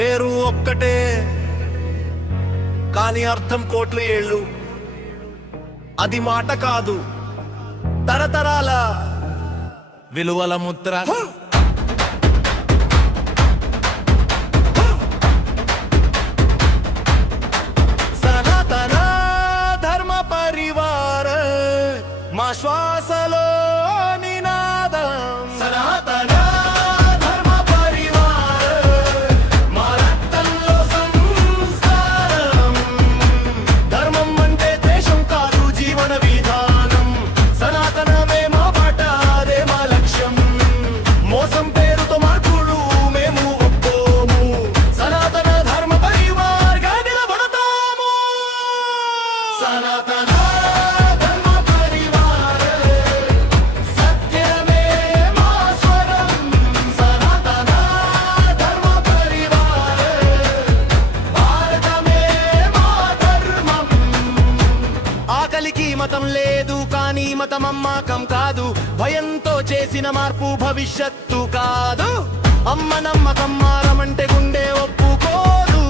పేరు ఒక్కటే కానీ అర్థం కోట్లు ఏళ్ళు. అది మాట కాదు, తరతరాల విలువల ముద్ర. సనాతన ధర్మ పరివార మా శ్వాసలో నినాదం. సనాతన ధర్మ పరివార మా రక్తంలో సంస్కారం. ధర్మం అంటే దేశం కాదు, జీవన విధానం. సనాతనమే మా బాట, అదే మా లక్ష్యం. మోసం పేరుతో మార్పులు మేము ఒప్పుకోము. సనాతన ధర్మ పరివార్గా నిలబడతాము. సనాతన మతం లేదు కానీ మతం అమ్మకం కాదు. భయంతో చేసిన మార్పు భవిష్యత్తు కాదు. అమ్మ నమ్మకం మారమంటే గుండె ఒప్పుకోదు.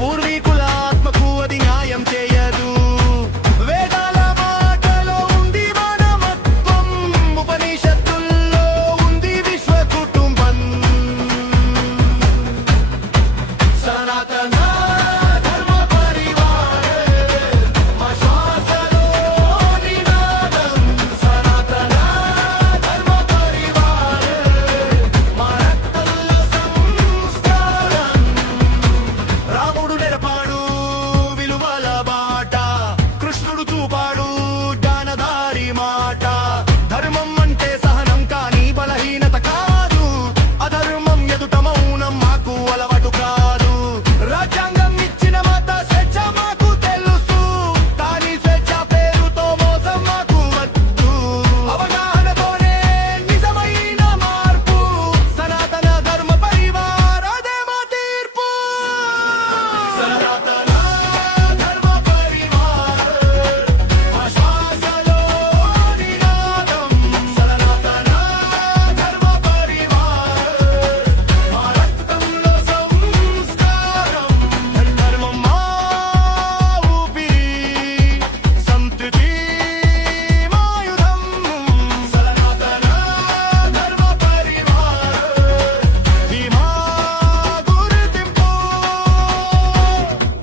పూర్వీకుల ఆత్మకు అది న్యాయం చేయదు. వేదాల మాటలో ఉంది మానవత్వం, ఉపనిషత్తుల్లో ఉంది విశ్వ కుటుంబం. సనాతన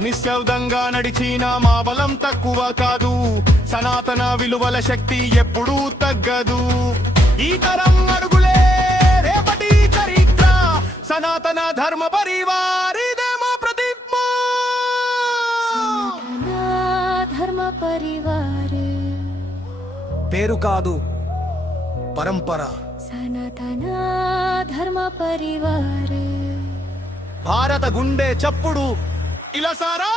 నిశ్శబ్దంగా నడిచిన మా బలం తక్కువ కాదు. సనాతన విలువల శక్తి ఎప్పుడూ తగ్గదు. ఈ తరం అడుగులే రేపటి చరిత్ర. సనాతన ధర్మ పరివారిదే మా ప్రతిజ్ఞ. ధర్మ పరివార పేరు కాదు, పరంపర. సనాతన ధర్మ పరివార భారత గుండె చప్పుడు ఇలా సారా.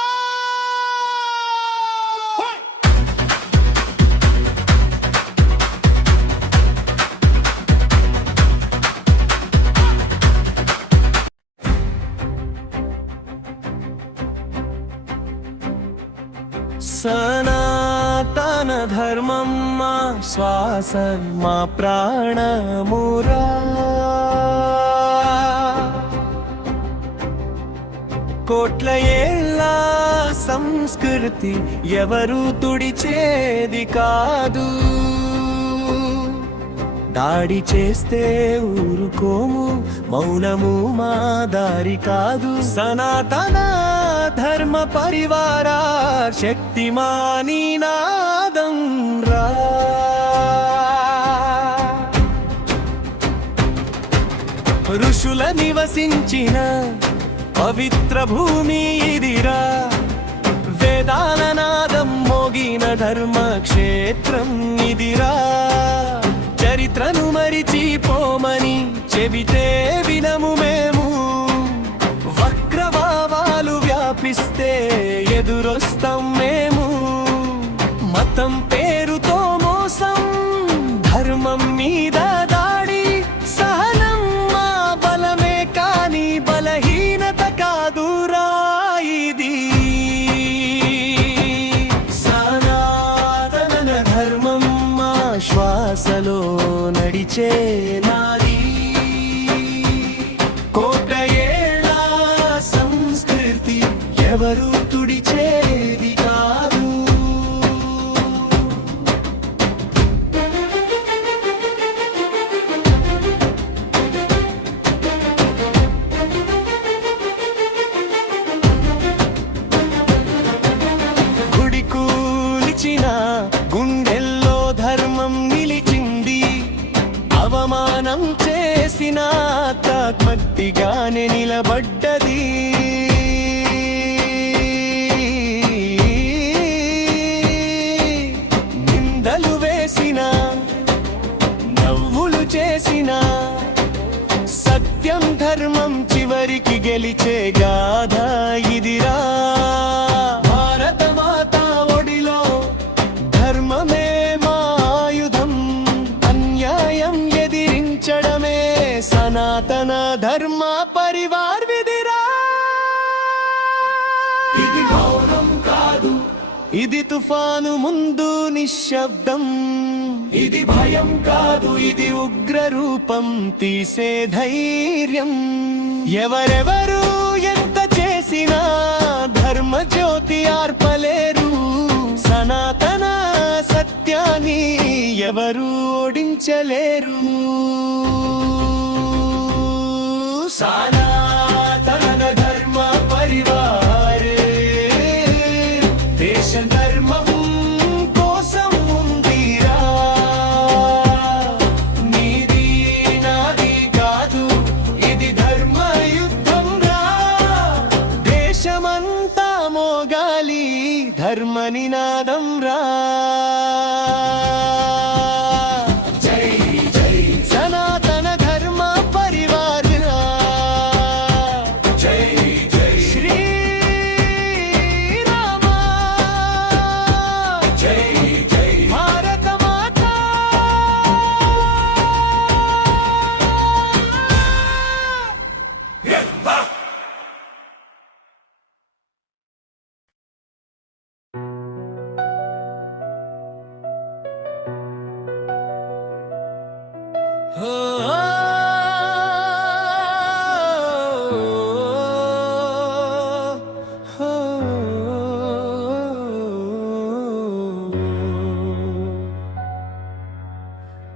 సనాతన ధర్మం మా శ్వాస, మా ప్రాణమురా. కోట్ల ఏళ్ళ సంస్కృతి ఎవరు తుడిచేది కాదు. దాడి చేస్తే ఊరుకోము, మౌనము మా దారి కాదు. సనాతన ధర్మ పరివార శక్తిమాని నాదం రా. ఋషుల నివసించిన పవిత్ర భూమి ఇదిరా. వేదాల నాదం మోగిన ధర్మక్షేత్రం ఇదిరా. చరిత్రను మరిచిపోమని చెబితే వినము మేము. వక్రభావాలు వ్యాపిస్తే ఎదురొస్తాం మేము. మతం పేరుతో మోసం, ధర్మం మీద దాడి. సహనం మా బలమే కాని బలహీనత కాదురా ఇది. సనాతన ధర్మం మా శ్వాసలో నడిచే నాది. కోట ఏళ్ళ తుడిచేది కాదు. గుడి కూల్చిన గుండెల్లో ధర్మం నిలిచింది. అవమానం చేసిన మట్టిగానే నిలబడ్డది. నిందలు వేసిన నవ్వులు చేసిన సత్యం ధర్మం చివరికి గెలిచే గాథ ఇదిరా. భారత మాత ఒడిలో ధర్మమే మా ఆయుధం. అన్యాయం ఎదిరించడమే సనాతన ధర్మ పరివార్ విధిరా. ఇది మౌనం కాదు, ఇది తుఫాను ముందు నిశ్శబ్దం. ఇది భయం కాదు, ఇది ఉగ్ర రూపం తీసే ధైర్యం. ఎవరెవరు ఎంత చేసినా ధర్మ జ్యోతి ఆర్పలేరు. సనాతన సత్యాన్ని ఎవరు ఓడించలేరు. సనాతన ధర్మ పరివార్ దేశ ధర్మం కోసం ఉందిరా. నీది నాది కాదు, ఇది ధర్మ యుద్ధం రా. దేశమంతా మోగాలి ధర్మ నినాదం రా. జై జై సనాతన ధర్మ పరివార్ రా. జై జై శ్రీ రామ. జై జై భారత మాత.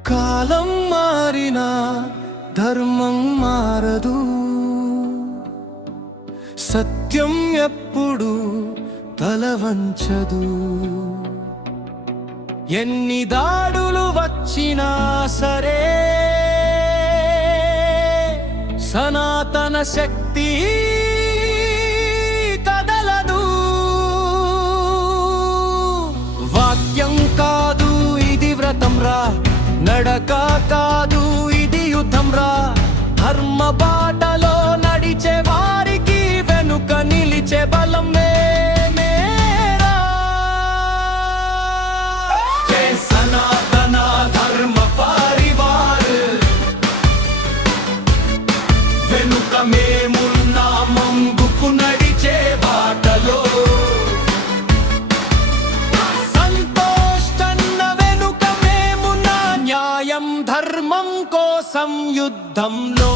కాలం మారినా ధర్మం మారదు. సత్యం ఎప్పుడు తల వంచదు. ఎన్ని దాడులు వచ్చినా సరే సనాతన శక్తి కదలదు. వాక్యం కాదు ఇది వ్రతం రా. నడక కాదు ఇది యుద్ధం రా. ధర్మ బాటలో నడిచే వారికి వెనుక నిలిచే బలం మేరా. జై సనాతన ధర్మ పరివార్. వెనుక మేమున్నా ముందుకు నడిచే బాటలో. ధర్మం కోసం యుద్ధంలో.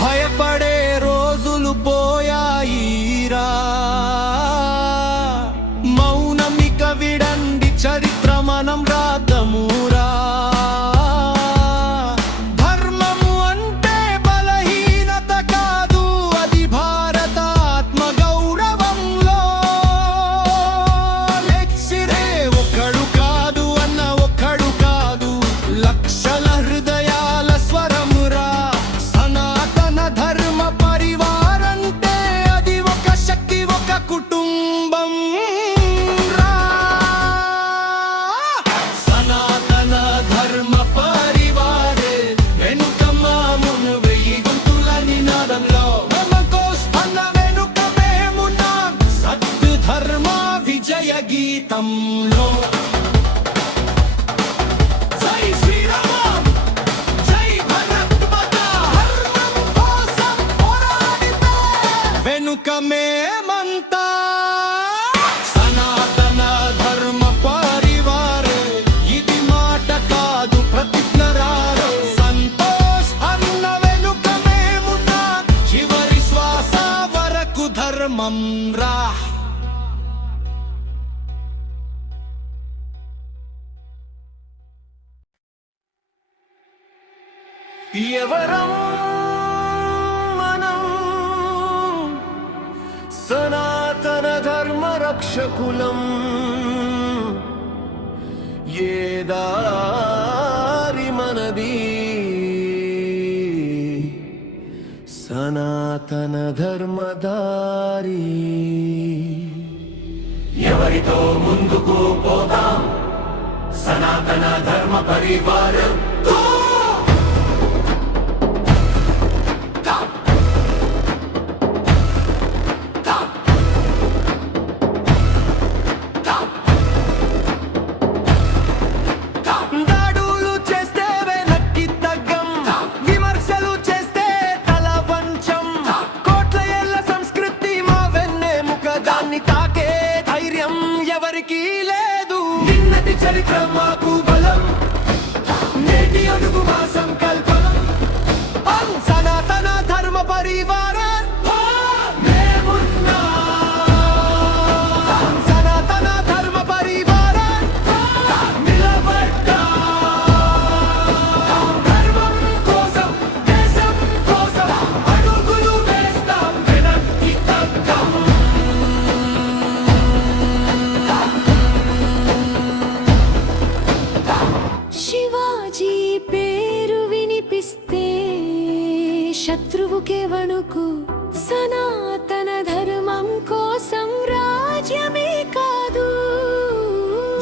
భయపడే రోజులు పోయాయిరా. విడండి చరిత్ర మనం రాతమురా. ధర్మము అంటే బలహీనత కాదు, అది భారత ఆత్మ గౌరవంలో. లెక్సిరే ఒక్కడు కాదు అన్న ఒక్కడు కాదు, లక్షల హృదయాల స్వరమురా. సనాతన ధర్మ పరివార్ అంటే అది ఒక శక్తి, ఒక కుటుంబం. గీతంలో జై శ్రీరామ, జై భరత్ మాత. ధర్మం కోసం ధర్మం రా. ఎవరం మనం సనాతన ధర్మ రక్షకులం. ఏ దారి మనది సనాతన ధర్మదారి. ఎవరితో ముందుకు పోతాం సనాతన ధర్మ పరివారం. దాడులు చేస్తే వెనక్కి తగ్గం, విమర్శలు చేస్తే తల వంచం. కోట్ల ఏళ్ల సంస్కృతి మా వెన్నెముక, దాన్ని తాకే ధైర్యం ఎవరికీ లేదు. నిన్నటి చరిత్ర మాకు బలం, నేటి అడుగు మా సంకల్పం. సనాతన ధర్మ పరివార సనాతన ధర్మ పరివార నిలబడ్డా. ధర్మం కోసం దేశం కోసం అడుగులు వేస్తాం, వెనక్కి తగ్గం. శివాజీ పేరు వినిపిస్తే శత్రువుకే వణుకు. సనాతన ధర్మం కోసం రాజ్యమే కాదు,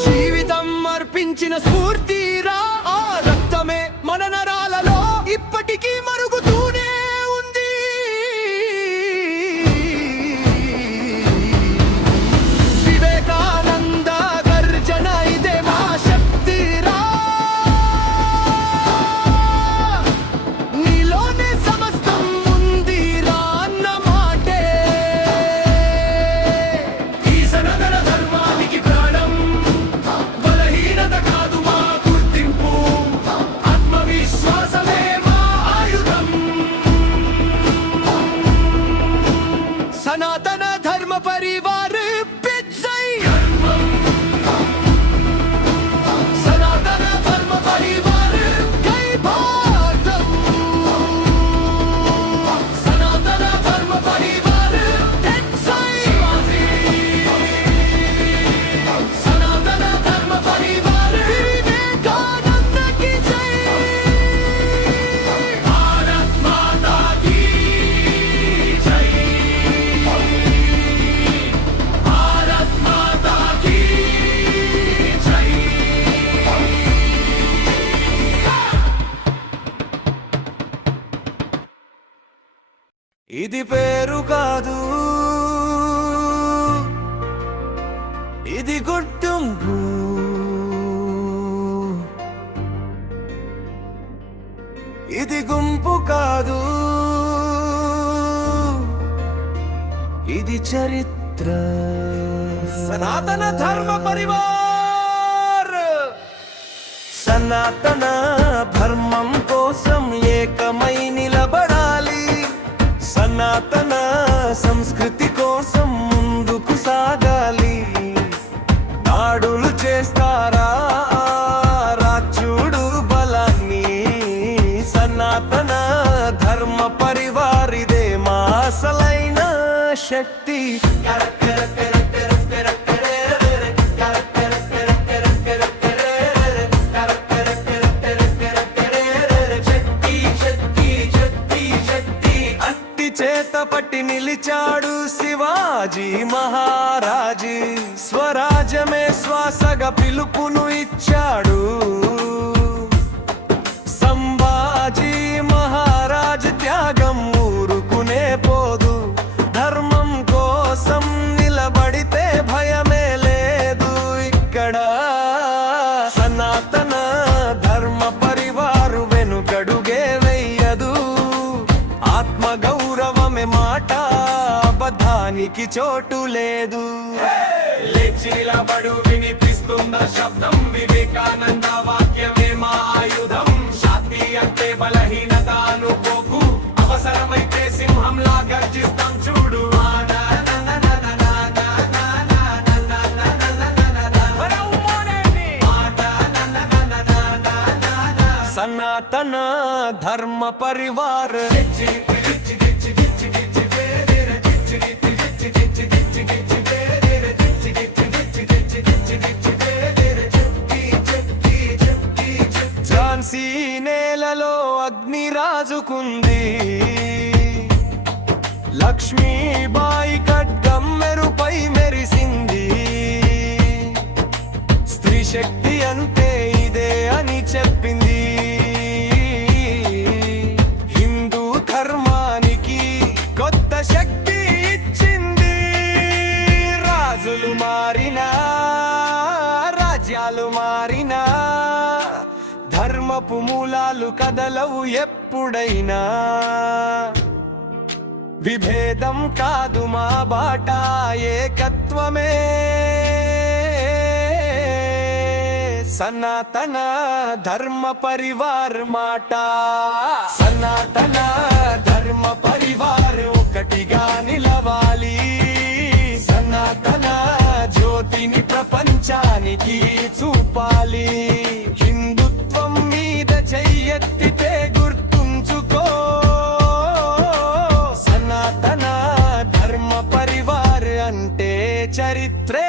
జీవితం అర్పించిన స్ఫూర్తిరా. ఆ రక్తమే మన నరాలలో ఇప్పటికీ మరుగుతూనే ఉంది. వివేకానంద గర్జన ఇదే మా శక్తిరా. నీలోనే సమస్తం ఉందిరా అన్న మాటే. ఈ సనాతన ధర్మానికి ప్రాణం, బలహీనత కాదు మా గుర్తింపు. ఆత్మవిశ్వాసమే మా ఆయుధం. సనాతన ధర్మ పరివార పిచ్చై. సనాతన ధర్మ పరివార జై భారతం. సనాతన ధర్మ పరివార పిచ్చై. సనాతన ధర్మ పరివార వివేకానంద की जय. భారత్ మాతా కీ జై. భారత్ మాతా కీ జై. ఇది పేరు కాదు, ఇది గుర్తింపు. ఇది గుంపు కాదు, ఇది చరిత్ర. సనాతన ధర్మ పరివార్. సనాతన ధర్మం కోసం ఏకమై నిలబడాలి. సనాతన సంస్కృతి కోసం ముందుకు సాగాలి. దాడులు చేస్తారా రాచూడు బలాన్ని. సనాతన ధర్మ పరివారిదే మా అసలైన శక్తి. అట్టి చేత పట్టి నిలిచాడు శివాజీ మహారాజు. స్వరాజ్యమే శ్వాసగా పిలుపును ఇచ్చాడు. సంభాజీ మహారాజ్ త్యాగం ఊరుకునే పోదు. ధర్మం కోసం నిలబడితే భయమే లేదు ఇక్కడ. సనాతన ధర్మ పరివారు వెనుకడుగే వెయ్యదు. ఆత్మగౌరవమే మాట, అబద్ధానికి చోటు లేదు. లేచి నిలబడు వినిపిస్తున్న శబ్దం, వివేకానంద వాక్యమే మా ఆయుధం. శాంతి అంటే బలహీనత అనుకోకు, అవసరమైతే సింహంలా గర్జిస్తాం చూడు. సనాతన ధర్మ పరివార్ ఝాన్సీ నేలలో అగ్ని రాజుకుంది, లక్ష్మీబాయి ఖడ్గం మెరుపై మెరిసింది. స్త్రీ శక్తి అంటే ఇదే అని చెప్పింది. హిందూ ధర్మానికి కొత్త శక్తి ఇచ్చింది. రాజులు మారినా, రాజ్యాలు మారినా, ధర్మపు మూలాలు కదలవు ఎప్పుడైనా. విభేదం కాదు మా బాట, ఏకత్వమే సనాతన ధర్మ పరివార్ మాట. సనాతన ధర్మ పరివార్ ఒకటిగా నిలవాలి. సనాతన జ్యోతిని ప్రపంచానికి చూపాలి. హిందుత్వం మీద చెయ్యెత్తితే గుర్తుంచుకో, సనాతన ధర్మ పరివార్ అంటే చరిత్రే.